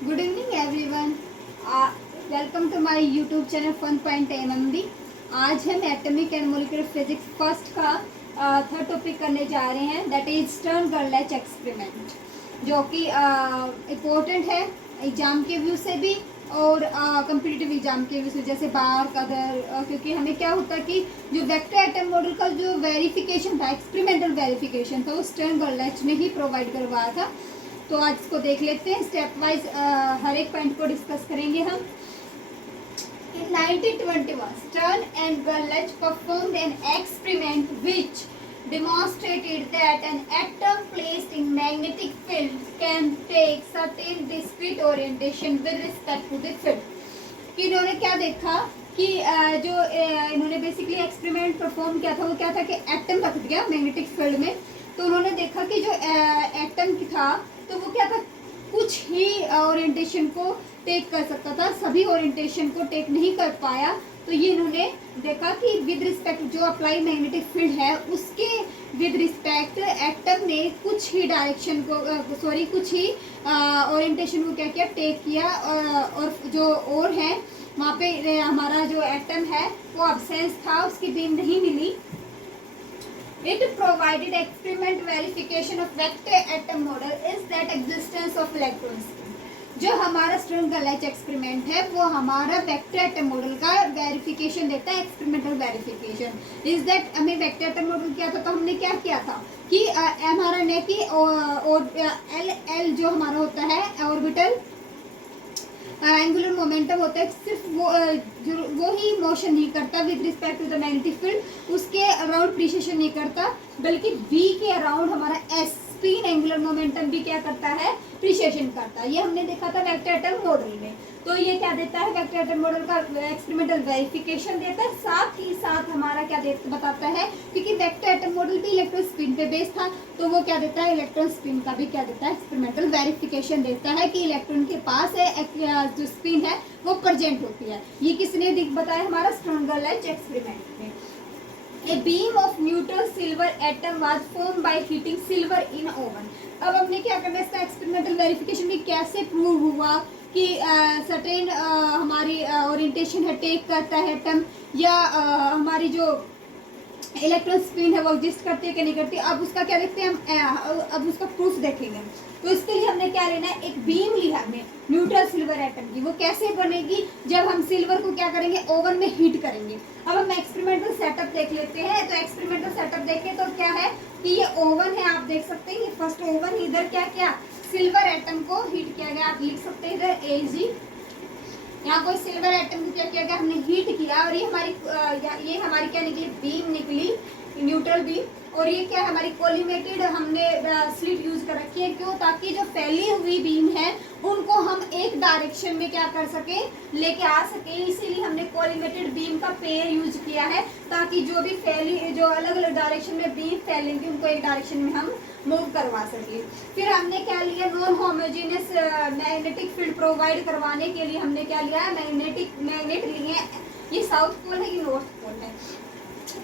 Good evening everyone. Welcome to my YouTube channel Fun.mmd. आज हम atomic and molecular physics first का third topic करने जा रहे हैं, दैट इज स्टर्न गर्लच एक्सपेरिमेंट, जो कि इम्पोर्टेंट है एग्जाम के व्यू से भी और कम्पिटिटिव एग्जाम के व्यू से, जैसे बार कदर, क्योंकि हमें क्या होता है कि जो वेक्टर एटम मॉडल का जो वेरिफिकेशन था, एक्सपेरिमेंटल वेरिफिकेशन था, वो स्टर्न गर्लच ने ही प्रोवाइड करवाया था। तो आज इसको देख लेते हैं स्टेप वाइज, हर एक पॉइंट को डिस्कस करेंगे हम। In 1921, Stern and Gerlach performed an experiment which demonstrated that an atom placed in magnetic field can take certain discrete orientation with respect to the field. कि इन्होंने क्या देखा कि जो इन्होंने बेसिकली एक्सपेरिमेंट परफॉर्म किया था, वो क्या था कि एटम रख दिया मैग्नेटिक फील्ड में। तो उन्होंने देखा कि जो एटम था तो वो क्या था, कुछ ही ओरिएंटेशन को टेक कर सकता था, सभी ओरिएंटेशन को टेक नहीं कर पाया। तो ये इन्होंने देखा कि विद रिस्पेक्ट जो अप्लाई मैग्नेटिक फील्ड है उसके विद रिस्पेक्ट एटम ने कुछ ही डायरेक्शन को कुछ ही ओरिएंटेशन को क्या किया, टेक किया, और जो और है वहाँ पे हमारा जो एटम है वो अब्सेंस था, उसकी बीम नहीं मिली। It provided experiment verification of vector atom model is that existence of electrons. जो हमारा स्टर्न गर्लच एक्सपेरिमेंट है वो हमारा वेक्टर एटम मॉडल का वेरिफिकेशन देता है, एक्सपेरिमेंटल वेरिफिकेशन इज दैट। हमें वेक्टर एटम मॉडल किया था तो हमने क्या किया था कि हमारा ने कि और एल जो हमारा होता है ऑर्बिटल एंगुलर मोमेंटम होता है, सिर्फ वो ही मोशन नहीं करता with respect to the magnetic field, उसके अराउंड प्रिसिशन नहीं करता, बल्कि v के अराउंड हमारा s स्पिन एंगुलर मोमेंटम भी क्या करता है, प्रिसिशन करता है। ये हमने देखा था वेक्टर एटम मॉडल में। तो ये क्या देता है, वेक्टर एटम मॉडल का एक्सपेरिमेंटल वेरिफिकेशन देता है, साथ ही साथ हमारा क्या बताता है, क्योंकि वेक्टर एटम मॉडल भी इलेक्ट्रॉन स्पिन पे बेस्ड था, तो वो क्या देता है, इलेक्ट्रॉन स्पिन का भी क्या देता है, एक्सपेरिमेंटल वेरिफिकेशन देता है कि इलेक्ट्रॉन के पास है जो स्पिन है वो प्रेजेंट होती है। ये किसने बताया, हमारा स्टर्न गर्लच एक्सपेरिमेंट में। A beam of neutral silver atom was formed by heating silver in oven. अब हमने क्या करना है, इसका एक्सपेरिमेंटल वेरिफिकेशन भी कैसे प्रूव हुआ कि सर्टेन हमारी ओरिएंटेशन है टेक करता है एटम, या हमारी जो इलेक्ट्रॉन स्पिन है वो एग्जिस्ट करती है कि नहीं करती। अब उसका क्या देखते हैं हम, अब उसका प्रूफ देखेंगे। तो इसके लिए हमने क्या लेना है, एक बीम ली है हमने न्यूट्रल सिल्वर एटम की। वो कैसे बनेगी, जब हम सिल्वर को क्या करेंगे, ओवन में हीट करेंगे। अब हम एक्सपेरिमेंटल सेटअप देख लेते हैं। तो एक्सपेरिमेंटल सेटअप देखें तो क्या है कि ये ओवन है, आप देख सकते हैं, ये फर्स्ट ओवन, इधर क्या क्या सिल्वर एटम को हीट किया गया, आप लिख सकते हैं इधर AG। यहाँ कोई सिल्वर एटम को क्या किया गया, हमने हीट किया, और ये हमारी क्या निकली, बीम निकली, न्यूट्रल बीम। और ये क्या हमारी कोलिमेटेड हमने स्लिट यूज कर रखी है, क्यों, ताकि जो फैली हुई बीम है उनको हम एक डायरेक्शन में क्या कर सके, लेके आ सके। इसीलिए हमने कोलिमेटेड बीम का पेयर यूज किया है, ताकि जो भी जो अलग अलग डायरेक्शन में बीम फैलेंगे उनको एक डायरेक्शन में हम मूव करवा सके। फिर हमने क्या लिया, non homogeneous magnetic field provide करवाने के लिए हमने क्या लिया, मैग्नेट लिए। ये साउथ पोल है, ये नॉर्थ पोल है।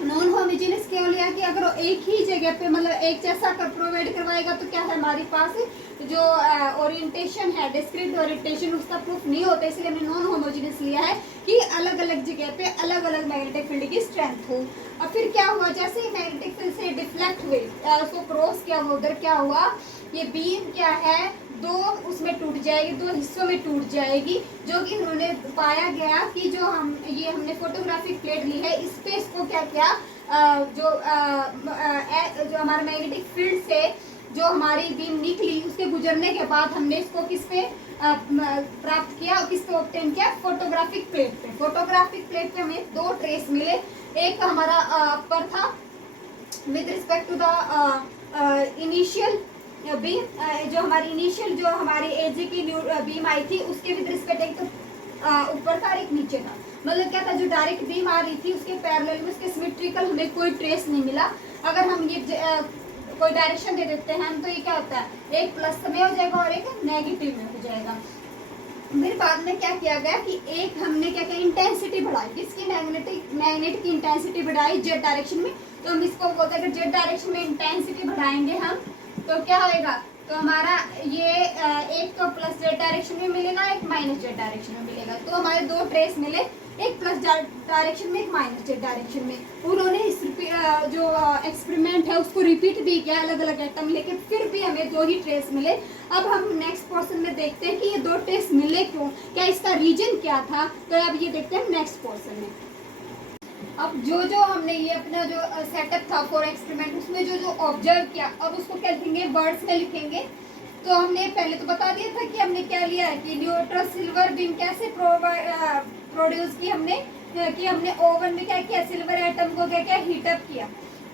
नॉन होमोजेनियस क्यों लिया कि अगर एक ही जगह पे मतलब एक जैसा प्रोवाइड करवाएगा तो क्या है, हमारे पास जो ओरिएंटेशन है, डिस्क्रीट ओरिएंटेशन, उसका प्रूफ नहीं होता। इसलिए हमने नॉन होमोजेनियस लिया है कि अलग अलग जगह पे अलग अलग मैग्नेटिक फील्ड की स्ट्रेंथ हो। और फिर क्या हुआ, जैसे ही मैग्नेटिक फील्ड से डिफ्लेक्ट हुई, उसको क्रॉस किया, उधर क्या हुआ, ये बीम क्या है, दो उसमें टूट जाएगी, दो हिस्सों में टूट जाएगी। जो कि उन्होंने पाया गया कि जो हमने फोटोग्राफिक प्लेट ली है, इस पे इसको क्या किया, जो हमारा मैग्नेटिक फील्ड से जो हमारी बीम निकली उसके गुजरने के बाद हमने इसको किस पे प्राप्त किया, किस पे ऑब्टेन किया, फोटोग्राफिक प्लेट पे। फोटोग्राफिक प्लेट पे हमें दो ट्रेस मिले, एक हमारा अपर था with respect to the initial beam, जो हमारी इनिशियल जो हमारी AG की बीम आई थी उसके विद रिस्पेक्ट एक तो ऊपर था और एक नीचे था। मतलब क्या था, जो डायरेक्ट बीम आ रही थी उसके पैरेलल में उसके सिमेट्रिकल हमें कोई ट्रेस नहीं मिला। अगर हम ये कोई डायरेक्शन दे देते हैं तो ये क्या होता है, एक प्लस में हो जाएगा और एक नेगेटिव में हो जाएगा। फिर बाद में क्या किया गया कि एक हमने क्या किया, इंटेंसिटी बढ़ाई, किसकी, मैग्नेट की इंटेंसिटी बढ़ाई जेड डायरेक्शन में। तो हम इसको बोलते हैं कि जेड डायरेक्शन में इंटेंसिटी बढ़ाएंगे हम तो क्या होएगा, तो हमारा ये एक तो प्लस जेड डायरेक्शन में मिलेगा, एक माइनस जेड डायरेक्शन में मिलेगा। तो हमारे दो ट्रेस मिले, एक प्लस डायरेक्शन में, एक माइनस जेड डायरेक्शन में। उन्होंने इस जो एक्सपेरिमेंट है उसको रिपीट भी किया अलग अलग एटम लेके, फिर भी हमें दो ही ट्रेस मिले। अब हम नेक्स्ट पोर्शन में देखते हैं कि ये दो ट्रेस मिले क्यों, क्या इसका रीजन क्या था। तो अब ये देखते हैं नेक्स्ट पोर्शन में। अब जो हमने ये अपना जो सेटअप था फॉर एक्सपेरिमेंट, उसमें जो ऑब्जर्व किया, अब उसको क्या लिखेंगे, वर्ड्स में लिखेंगे। तो हमने पहले तो बता दिया था कि हमने क्या लिया है कि न्यूट्रल सिल्वर बीम कैसे प्रोड्यूस की हमने, कि हमने ओवन में क्या किया, सिल्वर एटम को क्या क्या हीटअप किया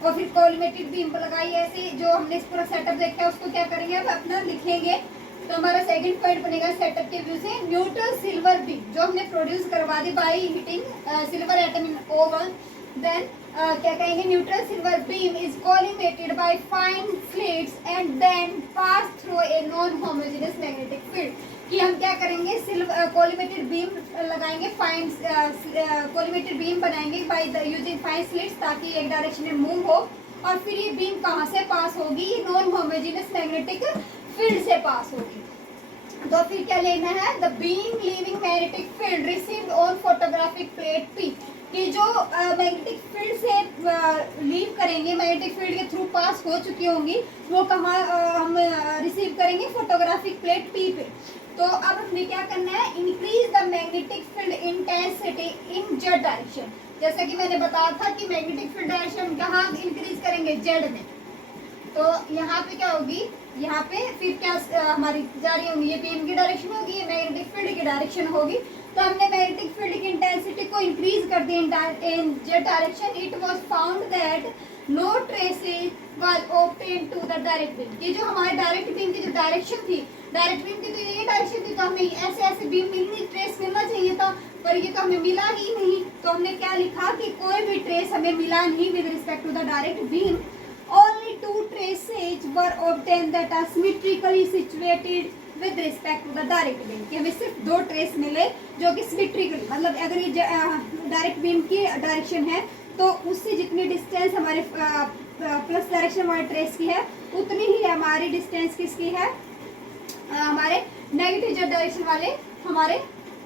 और फिर कोलिमेटेड बीम लगाई। ऐसे जो हमने इस पूरा सेटअप देखा है उसको क्या करेंगे, अब अपना लिखेंगे। तो हमारा सेकंड पॉइंट बनेगा सेटअप के व्यू से, न्यूट्रल सिल्वर बीम जो हमने प्रोड्यूस करवा दी by heating silver atom in oven. Then क्या कहेंगे, neutral silver beam is collimated by fine slits and then pass through a non homogeneous magnetic field. कि हम क्या करेंगे, सिल्वर कोलिमेटेड बीम लगाएंगे, फाइन कोलिमेटेड बीम बनाएंगे बाय यूजिंग फाइन स्लिट्स, ताकि एक डायरेक्शन में मूव हो। और फिर ये बीम कहाँ से पास होगी, नॉन होमोजेनियस मैग्नेटिक फील्ड से पास होगी। तो फिर क्या लेना है, the beam leaving magnetic field received on photographic plate P. कि जो मैग्नेटिक फील्ड से लीव करेंगे, मैग्नेटिक फील्ड के थ्रू पास हो चुकी होंगी, वो कहाँ हम रिसीव करेंगे, फोटोग्राफिक प्लेट पी पे। तो अब हमें क्या करना है, increase the magnetic field intensity in Z direction. जैसा कि मैंने बताया था कि मैग्नेटिक फील्ड डायरेक्शन कहाँ इंक्रीज करेंगे, जेड में। तो यहाँ पे क्या होगी, यहाँ पे फिर क्या हमारी जा रही होंगी, ये बीम की डायरेक्शन होगी, ये मैग्नेटिक फील्ड की डायरेक्शन होगी। तो हमने मैग्नेटिक फील्ड की इंटेंसिटी को इंक्रीज कर दी in Z direction. It was found that no traces was obtained to the direct beam. कि जो हमारे डायरेक्ट बीम की जो डायरेक्शन थी, डायरेक्ट बीम की तो ये डायरेक्शन थी, तो हमें ऐसे ऐसे बीम मिलनी, ट्रेस मिलना चाहिए था, पर ये तो हमें मिला ही नहीं। तो हमने क्या लिखा कि कोई भी ट्रेस हमें मिला नहीं with respect to the direct beam. Only two traces were obtained that are symmetrically situated with respect to the direct beam। कि हमें सिर्फ दो ट्रेस मिले जो कि सिमेट्रिकली, मतलब अगर ये डायरेक्ट बीम की डायरेक्शन है तो उससे जितनी डिस्टेंस हमारे प्लस डायरेक्शन वाले ट्रेस की है, उतनी ही हमारी डिस्टेंस किसकी है, हमारे नेगेटिव जेड डायरेक्शन वाले हमारे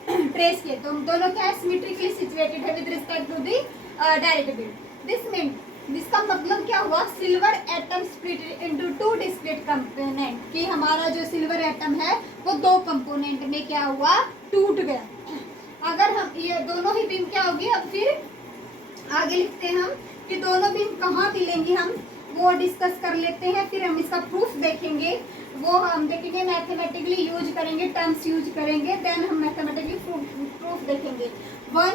ट्रेस की है। तो दोनों क्या है, सिमेट्रिकली सिचुएटेड है with respect to the direct beam. This mean, जिसका मतलब क्या हुआ, silver atom split into two discrete component. कि हमारा जो सिल्वर एटम है वो दो कंपोनेंट में क्या हुआ, टूट गया। अगर हम ये दोनों ही बीम क्या होगी, अब फिर आगे लिखते हैं हम कि दोनों बीम कहाँ मिलेंगी, हम वो डिस्कस कर लेते हैं। फिर हम इसका प्रूफ देखेंगे, वो हम देखेंगे मैथमेटिकली यूज करेंगे, टर्म्स यूज करेंगे, देन हम मैथमेटिकली प्रूफ देखेंगे। वन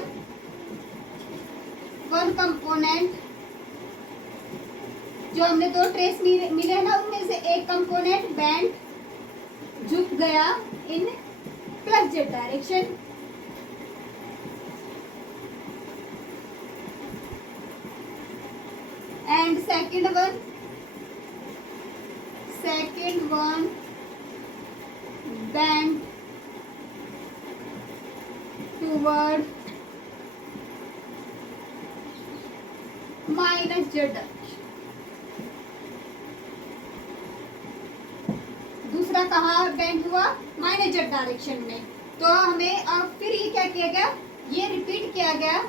कंपोनेंट, जो हमने दो ट्रेस मिले हैं ना, उनमें से एक कंपोनेंट बैंड झुक गया in plus Z direction, and second one bent toward minus Z direction. दूसरा कहाँ बेंड हुआ, माइनस जेड डायरेक्शन में। तो हमें अब फिर ये क्या किया गया, ये रिपीट किया गया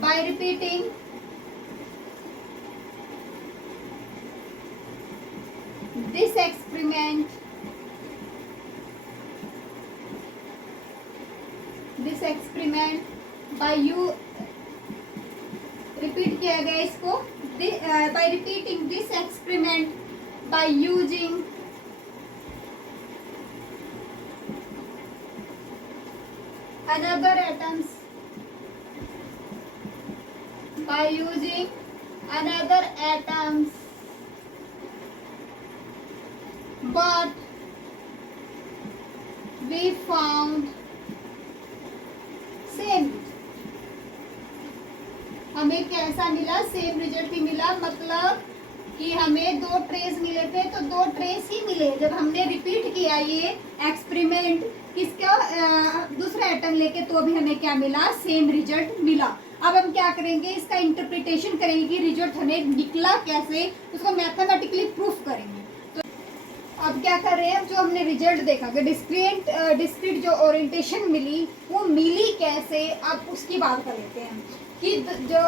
by repeating this experiment by you, repeat किया गया इसको by repeating this experiment by using another atoms, by using another atoms, but we found same। हमें कैसा मिला, सेम रिजल्ट ही मिला। मतलब कि हमें दो ट्रेस मिले थे तो दो ट्रेस ही मिले। जब हमने रिपीट किया ये एक्सपेरिमेंट किसका, दूसरा एटम लेके, तो भी हमें क्या मिला, सेम रिजल्ट मिला। अब हम क्या करेंगे, इसका इंटरप्रिटेशन करेंगे कि रिजल्ट हमें निकला कैसे, उसको मैथमेटिकली प्रूफ करेंगे। अब क्या कर रहे हैं, जो हमने रिजल्ट देखा कि डिस्क्रीट जो ओरिएंटेशन मिली वो मिली कैसे, अब उसकी बात कर लेते हैं कि जो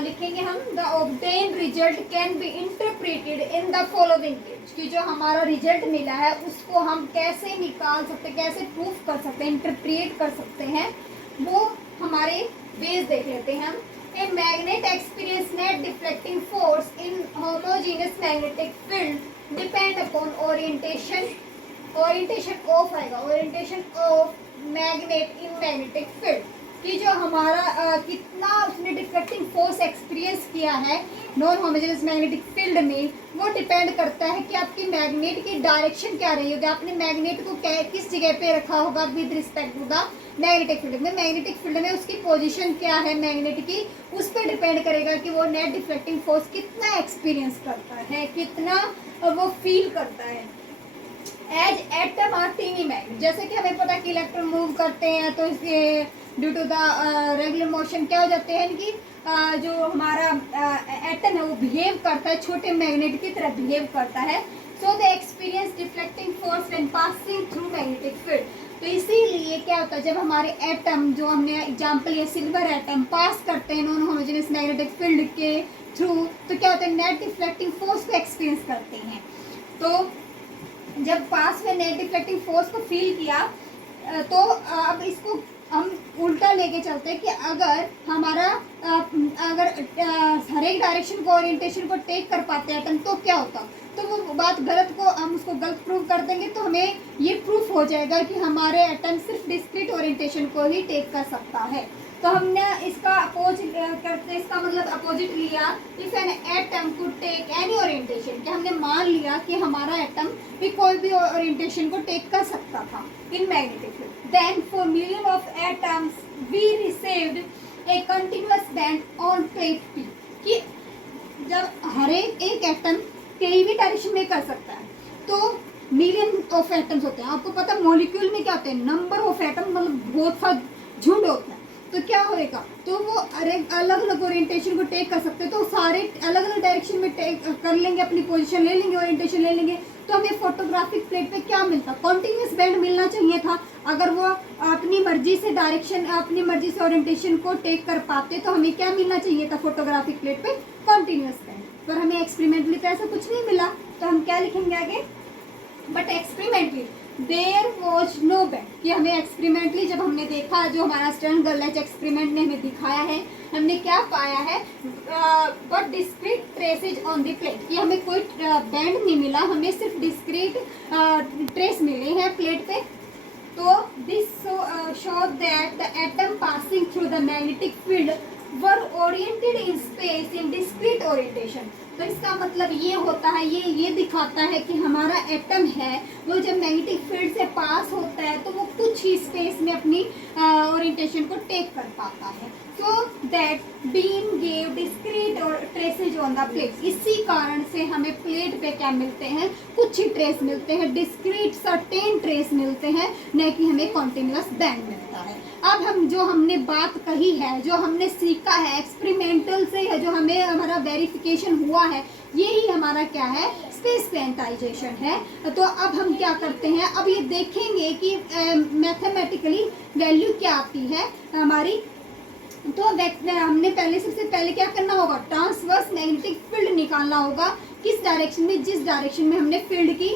लिखेंगे हम, the obtain result can be interpreted in the following veg, कि जो हमारा रिजल्ट मिला है उसको हम कैसे निकाल सकते, कैसे प्रूफ कर सकते हैं, इंटरप्रेट कर सकते हैं, वो हमारे वेज देख लेते हैं हम। A magnet experience net deflecting force in homogeneous magnetic field depend upon orientation of magnet in magnetic field, कि जो हमारा कितना उसने डिफ्लेक्टिंग फोर्स एक्सपीरियंस किया है नॉन होमोजेनियस मैग्नेटिक फील्ड में, वो डिपेंड करता है कि आपकी मैग्नेट की डायरेक्शन क्या रही होगी, आपने मैग्नेट को किस जगह पे रखा होगा with respect to the magnetic field में। मैग्नेटिक फील्ड में उसकी पोजीशन क्या है मैग्नेट की, उस पर डिपेंड करेगा कि वो नेट डिफ्लेक्टिंग फोर्स कितना एक्सपीरियंस करता है, कितना वो फील करता है। As atom are tiny magnet, जैसे कि हमें पता कि इलेक्ट्रॉन मूव करते हैं तो इसके due to the regular motion क्या हो जाते हैं कि जो हमारा एटम है वो बिहेव करता है, छोटे मैग्नेट की तरह बिहेव करता है। So the experience deflecting force when passing through magnetic field, तो इसीलिए क्या होता है जब हमारे एटम, जो हमने एग्जाम्पल ये सिल्वर एटम पास करते हैं नॉन होमोजेनियस मैग्नेटिक फील्ड के थ्रू, तो क्या होता है नेट डिफ्लेक्टिंग फोर्स को एक्सपीरियंस करते हैं। तो जब पास में नेट डिफ्लेक्टिंग फोर्स को फील किया तो अब इसको हम उल्टा लेके चलते हैं कि अगर हमारा अगर हर एक डायरेक्शन को ओरिएंटेशन को टेक कर पाते हैं एटम तो क्या होता, तो वो बात गलत को हम उसको गलत प्रूव कर देंगे तो हमें ये प्रूफ हो जाएगा कि हमारे एटम सिर्फ डिस्क्रीट ओरिएंटेशन को ही टेक कर सकता है। तो हमने इसका अपोजिट करते, इसका मतलब अपोजिट लिया, if an atom could take any orientation, कि हमने मान लिया कि हमारा एटम भी कोई भी ओरिएंटेशन को टेक कर सकता था in magnetic field, then for million of atoms we received a continuous band on plate P, कि जब हर एक एटम कई भी डायरेक्शन में कर सकता है तो मिलियन ऑफ एटम्स होते हैं। आपको पता है मॉलिक्यूल में क्या होते हैं, नंबर ऑफ एटम, मतलब बहुत सा झुंड होता है, तो क्या होएगा, तो वो अलग अलग ओरिएंटेशन को टेक कर सकते हैं, तो सारे अलग अलग डायरेक्शन में टेक कर लेंगे, अपनी पोजीशन ले लेंगे, ओरिएंटेशन ले लेंगे, तो हमें फोटोग्राफिक प्लेट पे क्या मिलता, कॉन्टिन्यूस बैंड मिलना चाहिए था। अगर वो अपनी मर्जी से डायरेक्शन, अपनी मर्जी से ओरिएंटेशन को टेक कर पाते तो हमें क्या मिलना चाहिए था फोटोग्राफिक प्लेट पे, कॉन्टिन्यूस बैंड, पर हमें एक्सपेरिमेंटली तो ऐसा कुछ नहीं मिला, तो हम क्या लिखेंगे आगे, but experimentally there was no band, कि हमें एक्सपेरिमेंटली जब हमने देखा, जो हमारा स्टर्न गर्लच एक्सपेरिमेंट ने हमें दिखाया है, हमने क्या पाया है, but discrete traces on the plate, कि हमें कोई बैंड नहीं मिला, हमें सिर्फ डिस्क्रीट ट्रेस मिले हैं प्लेट पे। तो this show that the atom passing through the magnetic field were oriented in space in discrete orientation, तो इसका मतलब ये होता है, ये दिखाता है कि हमारा एटम है वो जब मैग्नेटिक फील्ड से पास होता है तो वो कुछ ही स्पेस में अपनी ओरिएंटेशन को टेक कर पाता है। So that beam gave discrete और ट्रेसेज ऑन द प्लेट, इसी कारण से हमें प्लेट पे क्या मिलते हैं, कुछ ही ट्रेस मिलते हैं, डिस्क्रीट सर्टेन ट्रेस मिलते हैं, न कि हमें कॉन्टिन्यूअस बैंड मिलता है। अब हम जो हमने बात कही है, जो हमने सीखा है एक्सपेरिमेंटल से है, जो हमें हमारा वेरिफिकेशन हुआ है, यही हमारा क्या है, स्पेस क्वांटाइजेशन है। तो अब हम क्या करते हैं, अब ये देखेंगे कि मैथमेटिकली वैल्यू क्या आती है हमारी। तो हमने सबसे पहले क्या करना होगा, ट्रांसवर्स मैग्नेटिक फील्ड निकालना होगा, किस डायरेक्शन में, जिस डायरेक्शन में हमने फील्ड की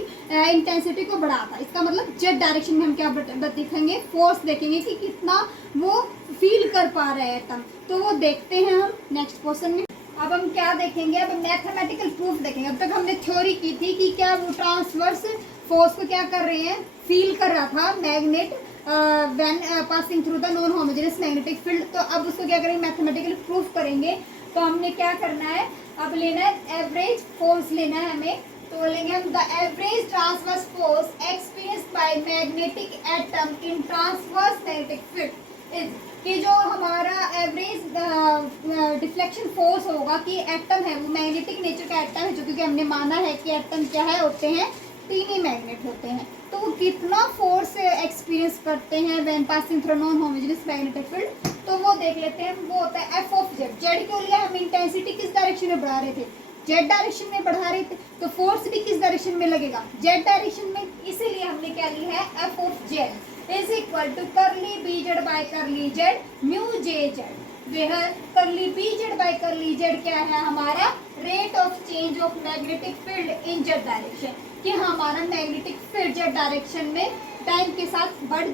इंटेंसिटी को बढ़ाया था। इसका मतलब जेड डायरेक्शन में हम क्या देखेंगे, फोर्स देखेंगे कि कितना वो फील कर पा रहे हैं एटम, तो वो देखते हैं हम नेक्स्ट क्वेश्चन में। अब हम क्या देखेंगे, अब मैथमेटिकल प्रूफ देखेंगे। अब तक हमने थ्योरी की थी कि क्या वो ट्रांसवर्स फोर्स को क्या कर रहे हैं, फील कर रहा था magnet when passing through the non homogeneous magnetic field, तो अब उसको क्या करेंगे, मैथमेटिकली प्रूफ करेंगे। तो हमने क्या करना है, अब लेना है एवरेज फोर्स लेना है हमें, तो लेंगे हम the average transverse force experienced by magnetic atom in transverse magnetic field is, कि जो हमारा एवरेज डिफ्लेक्शन फोर्स होगा कि एटम है वो मैग्नेटिक नेचर का एटम है, जो क्योंकि हमने माना है कि एटम क्या है, होते हैं टीनी मैग्नेट होते हैं, तो वो कितना फोर्स एक्सपीरियंस करते हैं when passing through non homogeneous magnetic field, तो वो देख लेते हैं। वो होता है एफ ऑफ जेड। जेड क्यों लिया, हम इंटेंसिटी किस डायरेक्शन में बढ़ा रहे थे, जेड डायरेक्शन में बढ़ा रहे थे, तो फोर्स भी किस डायरेक्शन में लगेगा, जेड डायरेक्शन में। इसीलिए हमने क्या लिया है, F of Z is equal to curly B Z by curly Z mu J Z, where curly B Z by curly Z क्या है हमारा, rate of change of magnetic field in Z direction, कि हमारा magnetic field Z direction में time के साथ बढ़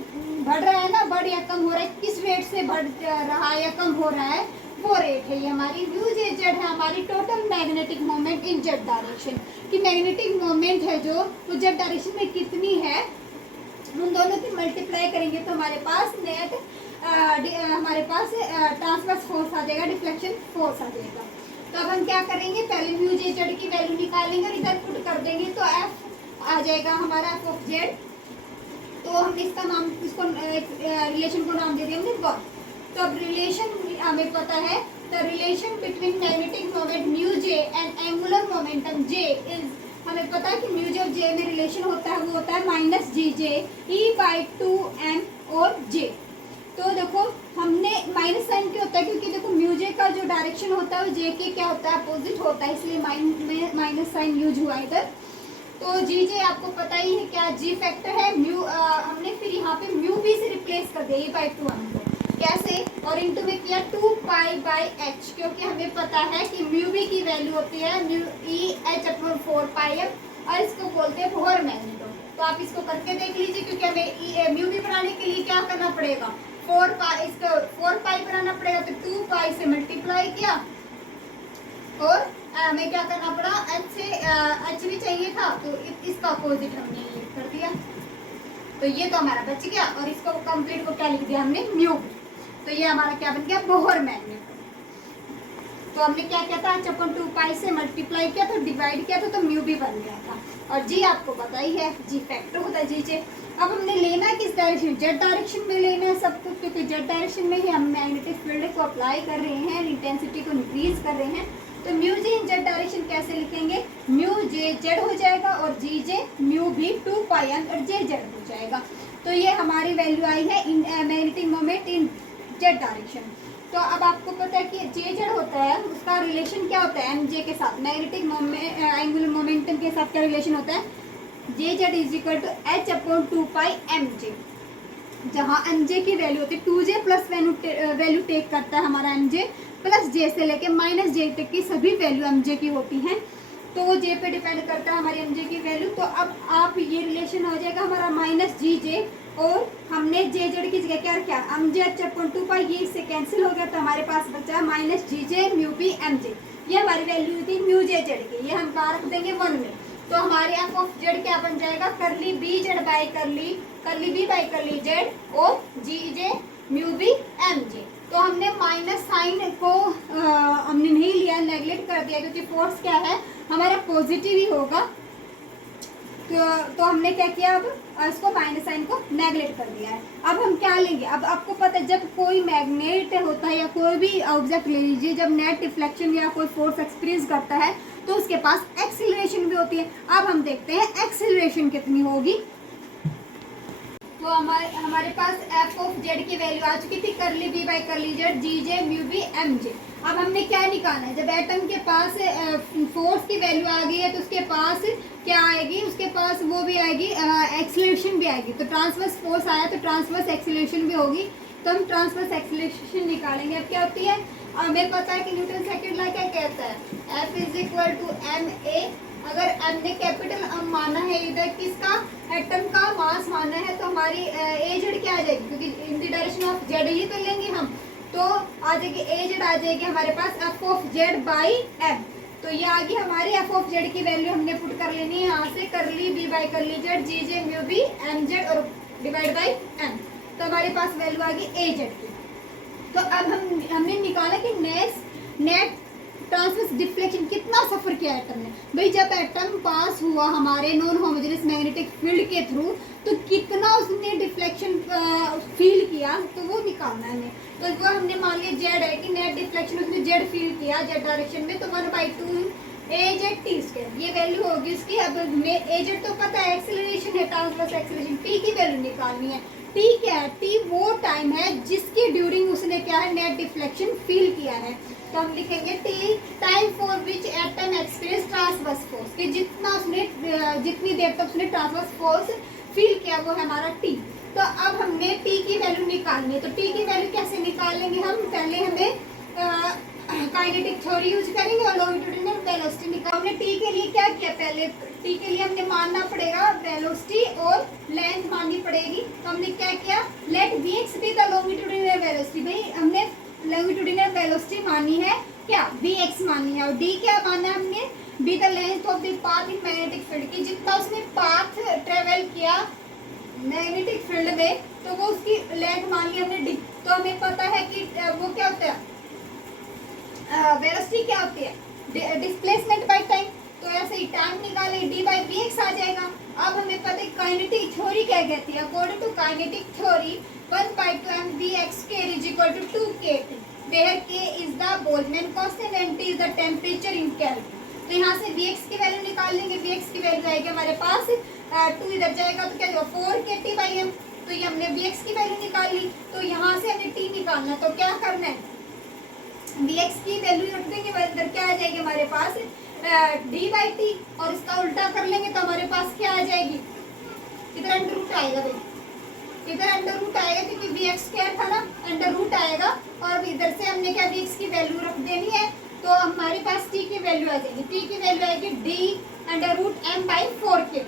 रहा है ना, बढ़ या कम हो रहा है, किस रेट से बढ़ रहा है या कम हो रहा है, वो रेट है ये हमारी म्यू जे जेड है, हमारी total magnetic moment in Z direction, कि मैग्नेटिक मोमेंट है जो वो जेड डायरेक्शन में कितनी है, उन दोनों की मल्टीप्लाई करेंगे तो हमारे पास नेट हमारे पास ट्रांसवर्स फोर्स आ जाएगा, डिफ्लेक्शन फोर्स आ जाएगा। तो अब हम क्या करेंगे, पहले म्यू जे जेड की वैल्यू निकालेंगे और इधर पुट कर देंगे, तो एफ आ जाएगा हमारा एफ ऑफ जेड। तो हम इसका नाम, इसको रिलेशन को नाम दे दिया हमने वर्क। तो अब रिलेशन हमें पता है, the relation between magnetic moment mu J and angular momentum J is, हमें पता है कि म्यू जे और जे में रिलेशन होता है, वो होता है minus ji J E by 2m और जे। तो देखो हमने माइनस साइन क्यों होता है, क्योंकि देखो म्यू जे का जो डायरेक्शन होता है वो जे के क्या होता है, अपोजिट होता है, इसलिए माइनस साइन यूज हुआ इधर। तो जी जे आपको पता ही है क्या, जी फैक्टर है म्यू, हमने फिर यहाँ पे म्यू बी से रिप्लेस कर दिया ई बाई 2m को, कैसे, और इनटू में किया 2 पाई बाई एच, क्योंकि हमें पता है कि म्यू बी की वैल्यू होती है म्यू ई एच अपॉन 4 पाई एम, और इसको बोलते हैं बोहर मैग्नेटो। तो आप इसको करके देख लीजिए, क्योंकि हमें म्यू बी बनाने के लिए क्या करना पड़ेगा, 4 पाई, इसको 4 पाई बनाना पड़ेगा, तो 2 पाई से मल्टीप्लाई किया, और हमें क्या करना पड़ा, एच से एच भी चाहिए था, तो इसका अपोजिट हमने ये कर दिया, तो ये तो हमारा बच गया, और इसको कंप्लीट को क्या लिख दिया हमने, म्यू। तो ये हमारा क्या बन गया, बोहर मैग्नेट। तो हमने क्या किया था, एच अपॉन 2 पाई से मल्टीप्लाई किया, तो डिवाइड किया था, तो म्यू भी बन गया था। और जी आपको पता ही है, जी फैक्टर होता है जी जे। अब हमने लेना है किस डायरेक्शन, जेड डायरेक्शन में लेना है सब कुछ, क्योंकि जेड डायरेक्शन में ही हम मैग्नेटिक फील्ड को अप्लाई कर रहे हैं, इंटेंसिटी को इंक्रीज कर रहे हैं। तो म्यू जे इन जेड डायरेक्शन कैसे लिखेंगे, म्यू जे जेड हो जाएगा, और जी जे म्यू भी 2 पाई एम और जे जेड हो जाएगा। तो ये हमारी वैल्यू आई है in magnetic moment in Z direction. तो अब आपको पता है कि जे जेड होता है, उसका रिलेशन क्या होता है, एम जे के साथ, मैग्नेटिक एंगुलर मोमेंटम के साथ क्या रिलेशन होता है, J Z is equal to H upon 2 pi M J, जहाँ एम जे की वैल्यू होती है 2j प्लस वैल्यू टेक करता है हमारा एम जे, प्लस जे से लेके माइनस जे तक की सभी वैल्यू एम जे की होती हैं, तो वो जे पे डिपेंड करता है हमारी एम जे की वैल्यू। तो अब आप ये रिलेशन हो जाएगा हमारा माइनस जी जे, और हमने जे जेड की जगह क्या रखा, एम जे एच अपॉन 2 पाई, ये इससे कैंसिल हो गया, तो हमारे पास बचा माइनस जी जे म्यू बी एम जे। ये हमारी वैल्यू थी म्यू जे जेड की, ये हम कहाँ रख देंगे 1 में। तो हमारे एफ ऑफ जेड क्या बन जाएगा, curly B Z by curly B by curly Z और G J mu B M J. तो हमने माइनस साइन को हमने नहीं लिया, नेगलेक्ट कर दिया, क्योंकि फोर्स क्या है हमारा पॉजिटिव ही होगा। तो हमने क्या किया, अब इसको माइनस साइन को नेगलेक्ट कर दिया है। अब हम क्या लेंगे, अब आपको पता है जब कोई मैग्नेट होता है या कोई भी ऑब्जेक्ट ले लीजिए, जब नेट डिफ्लेक्शन या कोई फोर्स एक्सपीरियंस करता है तो उसके पास एक्सीलरेशन भी होती है। अब हम देखते हैं एक्सीलरेशन कितनी होगी। तो हमारे पास एफ ऑफ जेड की वैल्यू आ चुकी थी, curly B by curly Z G J mu B M J. अब हमने क्या निकालना है, जब एटम के पास फोर्स की वैल्यू आ गई है तो उसके पास क्या आएगी, उसके पास वो भी आएगी, एक्सीलरेशन भी आएगी। तो ट्रांसवर्स फोर्स आया तो ट्रांसवर्स एक्सीलरेशन भी होगी, तो हम ट्रांसवर्स एक्सीलरेशन निकालेंगे। अब क्या होती है, हमें पता है कि न्यूटन सेकंड लॉ क्या कहता है, F is equal to M A. अगर एम ने कैपिटल एम माना है, इधर किसका, एटम का मास माना है, तो हमारी ए जेड क्या आ जाएगी, क्योंकि in the direction of Z ही तो लेंगे हम, तो आ जाएगी ए जेड आ जाएगी हमारे पास F of Z by M. तो ये आ गई हमारी एफ ऑफ जेड की वैल्यू, हमने पुट कर लेनी है यहाँ से, curly B by curly Z G J mu B M Z और डिवाइड बाई एम। तो हमारे पास वैल्यू आ गई ए जेड की। तो अब हमने निकाला कि नेट ट्रांसवर्स डिफ्लेक्शन कितना सफर किया एटम ने। भाई जब एटम पास हुआ हमारे नॉन होमोजेनियस मैग्नेटिक फील्ड के थ्रू, तो कितना उसने डिफ्लेक्शन फील किया, तो वो निकालना है हमें। तो वो हमने मान लिया जेड है कि नेट डिफ्लेक्शन उसने जेड फील किया जेड डायरेक्शन में, तो 1/2 ए जेड टी स्क्वायर ये वैल्यू होगी उसकी। अब हमें ए जेड तो पता है, एक्सीलरेशन है, ट्रांसवर्स एक्सीलरेशन, टी की वैल्यू निकालनी है। टी क्या है, टी वो टाइम है जिसकी ड्यूरिंग उसने क्या है, नेट डिफ्लेक्शन फील किया है। तो हम लिखेंगे T time for which atom experience transverse force, कि जितना उसने जितनी देर तक उसने ट्रांसवर्स फोर्स फील किया वो है हमारा टी। तो अब हमने टी की वैल्यू निकालनी है। तो टी की वैल्यू कैसे निकालेंगे हम, पहले हमें काइनेटिक थ्योरी यूज करेंगे और लॉन्गिट्यूडिनल वेलोसिटी निकाल। हमने टी के लिए क्या किया, पहले टी के लिए हमने मानना पड़ेगा वेलोसिटी और लेंथ माननी पड़ेगी। तो हमने क्या किया, let vx be the longitudinal velocity. भाई हमने लॉन्गिट्यूडिनल वेलोसिटी मानी है क्या, vx मानी है, और d क्या माना है हमने, be the length of the path in magnetic field, की जितना उसने पाथ ट्रेवल किया मैग्नेटिक फील्ड में तो वो उसकी लेंथ मान ली हमने d। तो हमें पता है कि वो क्या होता है, वेलोसिटी क्या होती है, डिस्प्लेसमेंट बाय टाइम। तो ऐसे ही टाइम निकाले डी बाई वी एक्स आ जाएगा। अब हमें पता है काइनेटिक थ्योरी क्या कहती है, according to kinetic theory 1/2 mv x square is equal to 2 kT, where k is the Boltzmann constant and t is the temperature in Kelvin। तो यहाँ से vx की वैल्यू निकाल लेंगे, vx की वैल्यू आएगी हमारे पास 2 इधर जाएगा तो क्या होगा 4 kT/m। तो ये हमने vx की वैल्यू निकाल ली। तो यहाँ से हमें t निकालना, तो क्या करना है, vx की वैल्यू रख देंगे, अंदर क्या आ जाएगी हमारे पास d/t, और इसका उल्टा कर लेंगे तो हमारे पास क्या आ जाएगी, इधर अंडर रूट आएगा भाई, इधर अंडर रूट आएगा क्योंकि vx स्क्वायर था ना, अंडर रूट आएगा। और इधर से हमने क्या vx की वैल्यू रख देनी है, तो हमारे पास t की वैल्यू आ जाएगी, t की वैल्यू आएगी d√m/4k,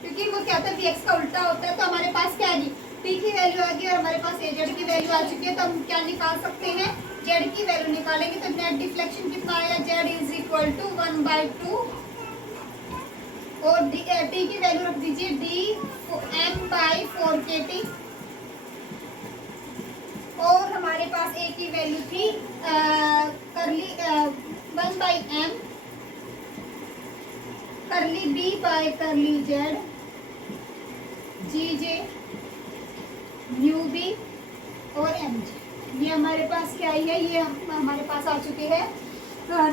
क्योंकि वो क्या था vx का उल्टा होता है। तो हमारे पास क्या आएगी, t की वैल्यू आ गई और हमारे पास az की वैल्यू आ चुकी है। तो हम क्या निकाल सकते हैं, z की वैल्यू निकालेंगे तो नेट डिफ्लेक्शन कितना आएगा, z इज इक्वल टू 1/2, और t की वैल्यू रख दीजिए dm/4kt, और हमारे पास a की वैल्यू थी करली 1/m curly b by curly z gj mu B और mj। ये हमारे पास क्या आई है, ये हमारे पास आ चुकी है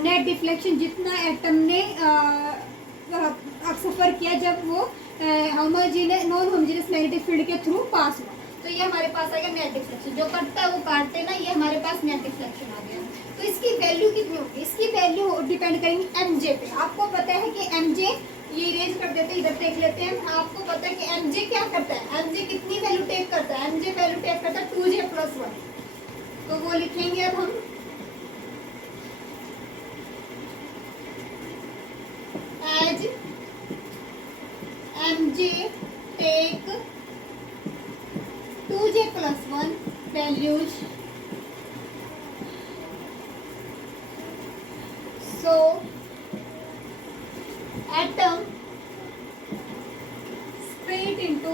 नेट डिफ्लेक्शन जितना एटम ने सफर किया जब वो नॉन होमोजेनियस मैग्नेटिक फील्ड के थ्रू पास हुआ। तो ये हमारे पास आएगा नेट डिफ्लेक्शन, जो कटता है वो काटते ना, ये हमारे पास नेट डिफ्लेक्शन आ गया। तो इसकी वैल्यू कितनी होगी, इसकी वैल्यू डिपेंड करेंगी एमजे पे। आपको पता है कि एमजे, ये इरेज कर देते हैं, इधर देख लेते हैं। आपको पता है कि एमजे क्या करता है, एमजे कितनी वैल्यू टेक करता है, एमजे वैल्यू टेक करता है 2j+1। तो वो लिखेंगे अब हम as mj take 2j+1 values, so atom split into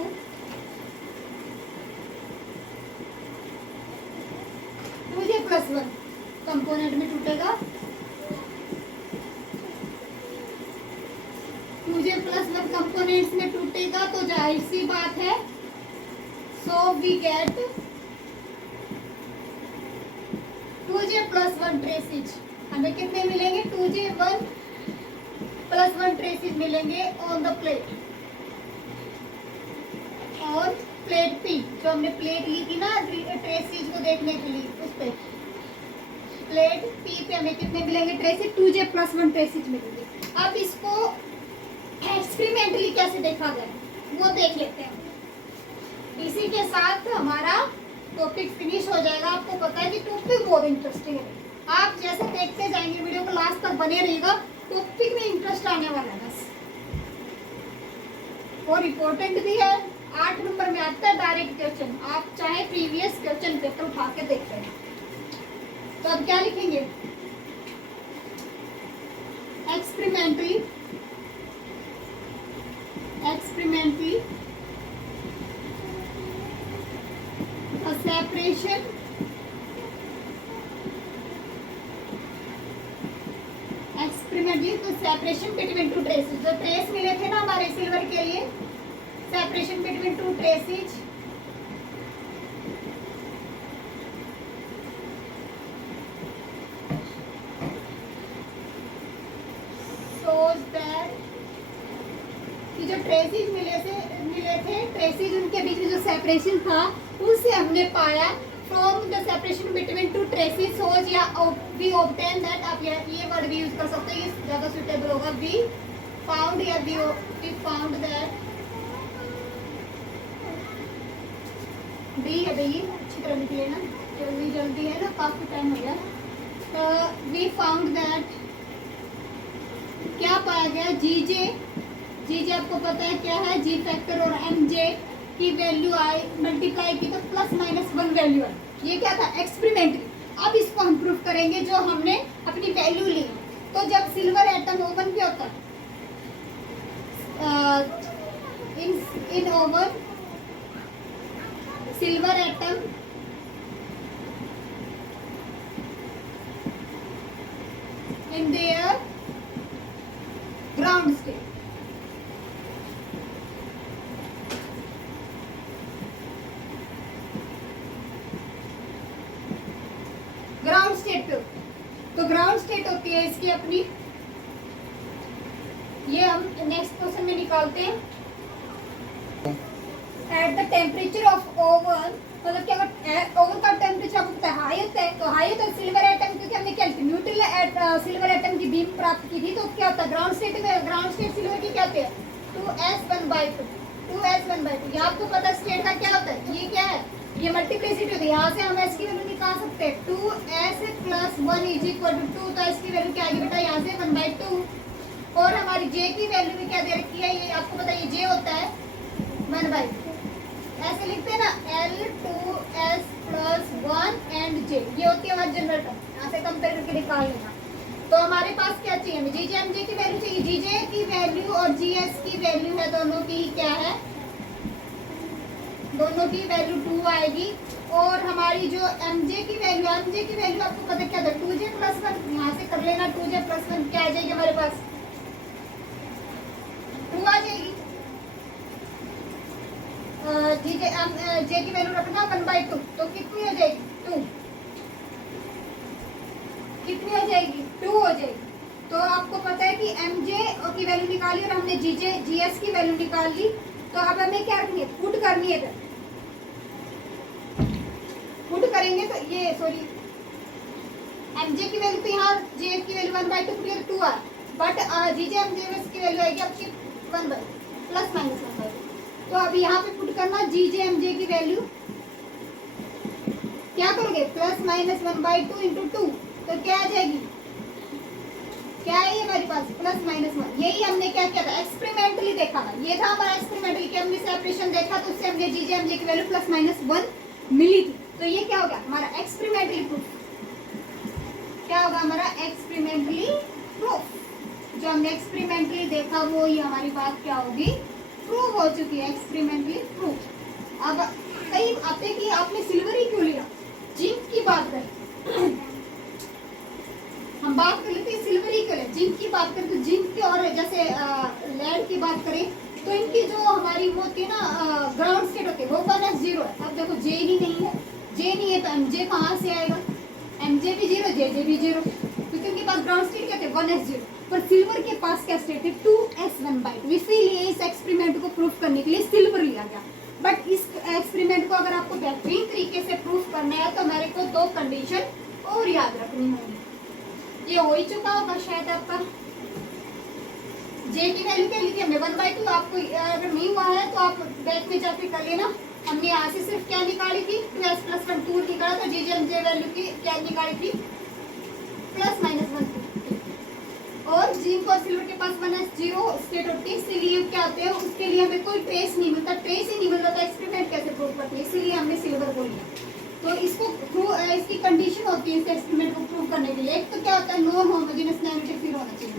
2j+1 component में टूटेगा, 2j+1 कंपोनेंट्स में टूटेगा। तो जाहिर सी बात है, so we get 2j+1 traces. हमें कितने मिलेंगे, 2j+1 ट्रेसेज मिलेंगे ऑन द प्लेट, और प्लेट पी, जो हमने प्लेट ली थी ना ट्रेसेज को देखने के लिए, उस पे प्लेट पी पे हमें कितने मिलेंगे ट्रेसेज, 2j+1 ट्रेसेज मिलेंगे। अब इसको एक्सपेरिमेंटली कैसे देखा जाए वो देख लेते हैं। इसी के साथ हमारा टॉपिक फिनिश हो जाएगा। आपको पता है कि टॉपिक बहुत इंटरेस्टिंग है, आप जैसे देखते जाएंगे वीडियो को लास्ट तक बने रहिएगा, टॉपिक में इंटरेस्ट आने वाला है बस, और इम्पोर्टेंट भी है। 8 नंबर में आता है डायरेक्ट क्वेश्चन, आप चाहे प्रीवियस क्वेश्चन पेपर उठा के देख लें। तो अब क्या लिखेंगे, एक्सपेरिमेंटली a separation experimentally तो separation between two traces, जो ट्रेस मिले थे ना हमारे सिल्वर के लिए, separation between two traces shows that कि जो ट्रेसेज मिले थे, ट्रेसेज उनके बीच में जो सेपरेशन था उससे हमने पाया from the separation between two traces whose या वी ऑब्टेन दैट, आप ये वर्ड भी यूज कर सकते हैं, ये ज़्यादा सुटेबल होगा। वी फाउंड या वी फाउंड दैट, डी है भैया अच्छी तरह लिख लेना, जल्दी जल्दी है ना, काफ़ी टाइम हो गया। तो वी फाउंड दैट, क्या पाया गया, जीजे, जीजे आपको पता है क्या है, जी फैक्टर और एमजे की वैल्यू आई मल्टीप्लाई की तो प्लस माइनस 1 वैल्यू आई। ये क्या था, एक्सपेरिमेंटली। अब इसको हम प्रूफ करेंगे जो हमने अपनी वैल्यू ली। तो जब सिल्वर एटम ओवन क्या होता है, in oven silver atom in their ground state, ground state पे, तो ग्राउंड स्टेट होती है इसकी अपनी, ये हम नेक्स्ट क्वेश्चन में निकालते हैं। At the temperature of oven, मतलब क्या ओवन का टेम्परेचर आपको पता है हाई होता है, तो हाई होता है सिल्वर एटम, क्योंकि हमने क्या न्यूट्रल सिल्वर एटम की बीम प्राप्त की थी, तो क्या होता है ग्राउंड स्टेट में, ग्राउंड स्टेट सिल्वर की क्या होती है 2s1/2, 2s1/2। ये आपको पता है स्टेट का क्या होता है, ये क्या है, ये मल्टीप्लिसिटी होती है, यहाँ से हम s की वैल्यू निकाल सकते हैं, 2s + 1 = 2, तो s की वैल्यू क्या आएगी बेटा, यहाँ से 1/2। और हमारी j की वैल्यू भी क्या दे रखी है, ये आपको पता है, ये j होता है 1/2, ऐसे लिखते हैं ना, L2s + 1 and j, ये होती है हमारी जनरल टर्म, यहाँ से कंपेयर करके निकाल लेना। तो हमारे पास क्या चाहिए, हमें जीजे एमजे की वैल्यू चाहिए, जीजे की वैल्यू और जीएस की वैल्यू है, दोनों की क्या है, दोनों की वैल्यू 2 आएगी। और हमारी जो एमजे की वैल्यू, एमजे की वैल्यू आपको पता क्या था, 2j + 1, यहाँ से कर लेना, 2j + 1 क्या आ जाएगी हमारे पास, 2 आ जाएगी। जे की वैल्यू रखना 1/2, तो कितनी हो जाएगी 2, कितनी हो जाएगी 2 हो जाएगी। तो आपको पता है कि एमजे की वैल्यू निकाली और हमने जीजे जीएस की वैल्यू निकाल ली, तो अब हमें क्या करनी है, पुट करनी है। पुट करेंगे तो ये सॉरी एमजे की वैल्यू, तो यहाँ जे की वैल्यू 1/2 पुट किया तो 2 आ, बट जीजे एमजे की वैल्यू आएगी आपकी 1/2 ± 1/2। तो अभी यहाँ पे पुट करना जीजे एमजे की वैल्यू, क्या करोगे ± 1/2 × 2, तो क्या आ जाएगी, क्या है ये हमारे पास ±1। यही हमने क्या किया था, एक्सपेरिमेंटली देखा था, ये था हमारा एक्सपेरिमेंटली कि हमने सेपरेशन देखा, तो उससे हमने जीजे एमजे की वैल्यू ±1 मिली थी। तो ये क्या होगा हमारा एक्सपेरिमेंटली प्रूफ, क्या होगा हमारा एक्सपेरिमेंटली प्रूफ, जो हमने एक्सपेरिमेंटली देखा वो ही हमारी बात क्या होगी, प्रूव हो चुकी है, एक्सपेरिमेंटली प्रूफ। अब कई आते कि आपने सिल्वर ही क्यों लिया, जिंक की बात करें, हम बात कर लेते हैं सिल्वर ही क्यों ले, जिंक की बात करें तो जिंक की, और जैसे लेड की बात करें तो इनकी जो हमारी वो होती है ना ग्राउंड स्टेट होती है वो 1s0 है। अब देखो जे ही नहीं है, जे नहीं है तो एमजे कहाँ से आएगा, एमजे भी 0, जे भी 0, क्योंकि उनके पास ग्राउंड स्टेट क्या थे 1s0, पर सिल्वर के पास क्या स्टेट है 2s1/2। इसीलिए इस एक्सपेरिमेंट को प्रूफ करने के लिए सिल्वर लिया गया। बट इस एक्सपेरिमेंट को अगर आपको बेहतरीन तरीके से प्रूफ करना है तो हमारे को 2 कंडीशन और याद रखनी होगी। ये हो ही चुका होगा शायद आपका, जे की वैल्यू क्या लिखी हमने 1/2, आपको अगर नहीं हुआ है तो आप बैक में जाके कर लेना। हमने यहाँ से सिर्फ क्या निकाली थी 2s + 1 2 निकाला था, जीजे एमजे वैल्यू की क्या निकाली थी ±1 और जिंक और सिल्वर के पास 1s0 स्टेट होती है, इसीलिए क्या होते हैं उसके लिए हमें कोई ट्रेस नहीं मिलता, ट्रेस ही नहीं मिल रहा था एक्सपेरिमेंट कैसे प्रूव करते हैं, इसीलिए हमने सिल्वर को लिया। तो इसको इसकी कंडीशन होती है इस एक्सपेरिमेंट को प्रूव करने के लिए, एक तो क्या होता है नॉन होमोजेनस नेगेटिव फील्ड होना चाहिए,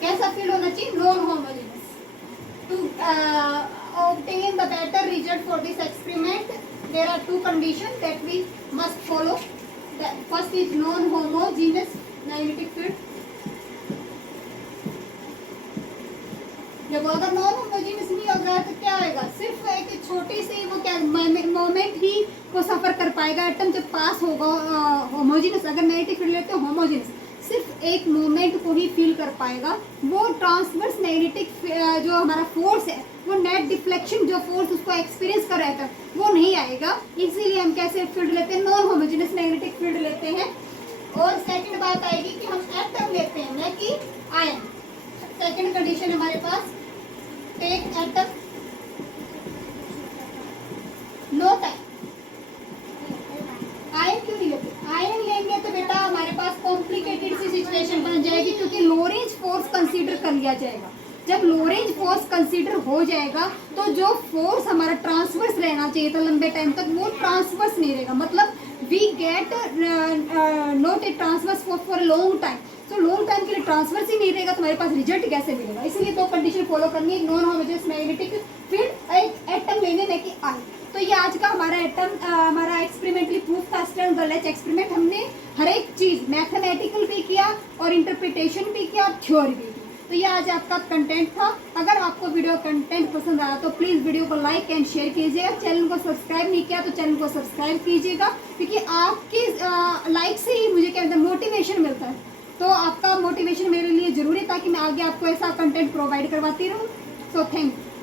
कैसा फील्ड होना चाहिए non homogeneous. To obtain the better result for this experiment there are 2 conditions that we must follow. The first is non homogeneous magnetic field, जब अगर नॉन होमोजेनियस नहीं होगा तो क्या होगा, सिर्फ एक छोटी सी वो क्या मोमेंट ही को सफर कर पाएगा एटम जब पास होगा होमोजेनियस। अगर नेगेटिव फील्ड लेते हैं होमोजेनियस सिर्फ एक मोमेंट को ही फील कर पाएगा। वो ट्रांसवर्स मैग्नेटिक जो हमारा फोर्स है, वो नेट डिफ्लेक्शन जो फोर्स उसको एक्सपीरियंस कर रहा था वो नहीं आएगा। इसीलिए हम कैसे फील्ड लेते हैं, नॉन होमोजेनियस मैग्नेटिक फील्ड लेते हैं। और सेकंड बात आएगी कि हम एटम लेते हैं न कि आयन। सेकंड कंडीशन हमारे पास, take atom no time. Ion क्यों नहीं लेते, आयन लेंगे तो बेटा हमारे पास कॉम्प्लिकेटेड सी सिचुएशन बन जाएगी, क्योंकि लो रेंज फोर्स कंसीडर कर लिया जाएगा। जब लो रेंज फोर्स कंसीडर हो जाएगा तो जो फोर्स हमारा ट्रांसवर्स रहना चाहिए था लंबे टाइम तक, वो ट्रांसवर्स नहीं रहेगा। मतलब we get not a transverse for long time. तो लॉन्ग टाइम के लिए ट्रांसवर्स ही नहीं रहेगा तो हमारे पास रिजल्ट कैसे मिलेगा। इसलिए दो कंडीशन फॉलो करनी है, नॉन होमोजेनियस मैग्नेटिक फील्ड, एक एटम लेने में कि आयन। तो ये आज का हमारा एटम हमारा एक्सपेरिमेंटली प्रूफ था, स्टर्न गलत एक्सपेरिमेंट। हमने हर एक चीज़ मैथमेटिकल भी किया और इंटरप्रिटेशन भी किया और थ्योरी भी की। तो ये आज आपका कंटेंट था। अगर आपको वीडियो कंटेंट पसंद आया तो प्लीज़ वीडियो को लाइक एंड शेयर कीजिएगा। चैनल को सब्सक्राइब नहीं किया तो चैनल को सब्सक्राइब कीजिएगा, क्योंकि आपकी लाइक से ही मुझे क्या कहते हैं मोटिवेशन मिलता है। तो आपका मोटिवेशन मेरे लिए ज़रूरी है ताकि मैं आगे आपको ऐसा कंटेंट प्रोवाइड करवाती रहूँ। So thank you.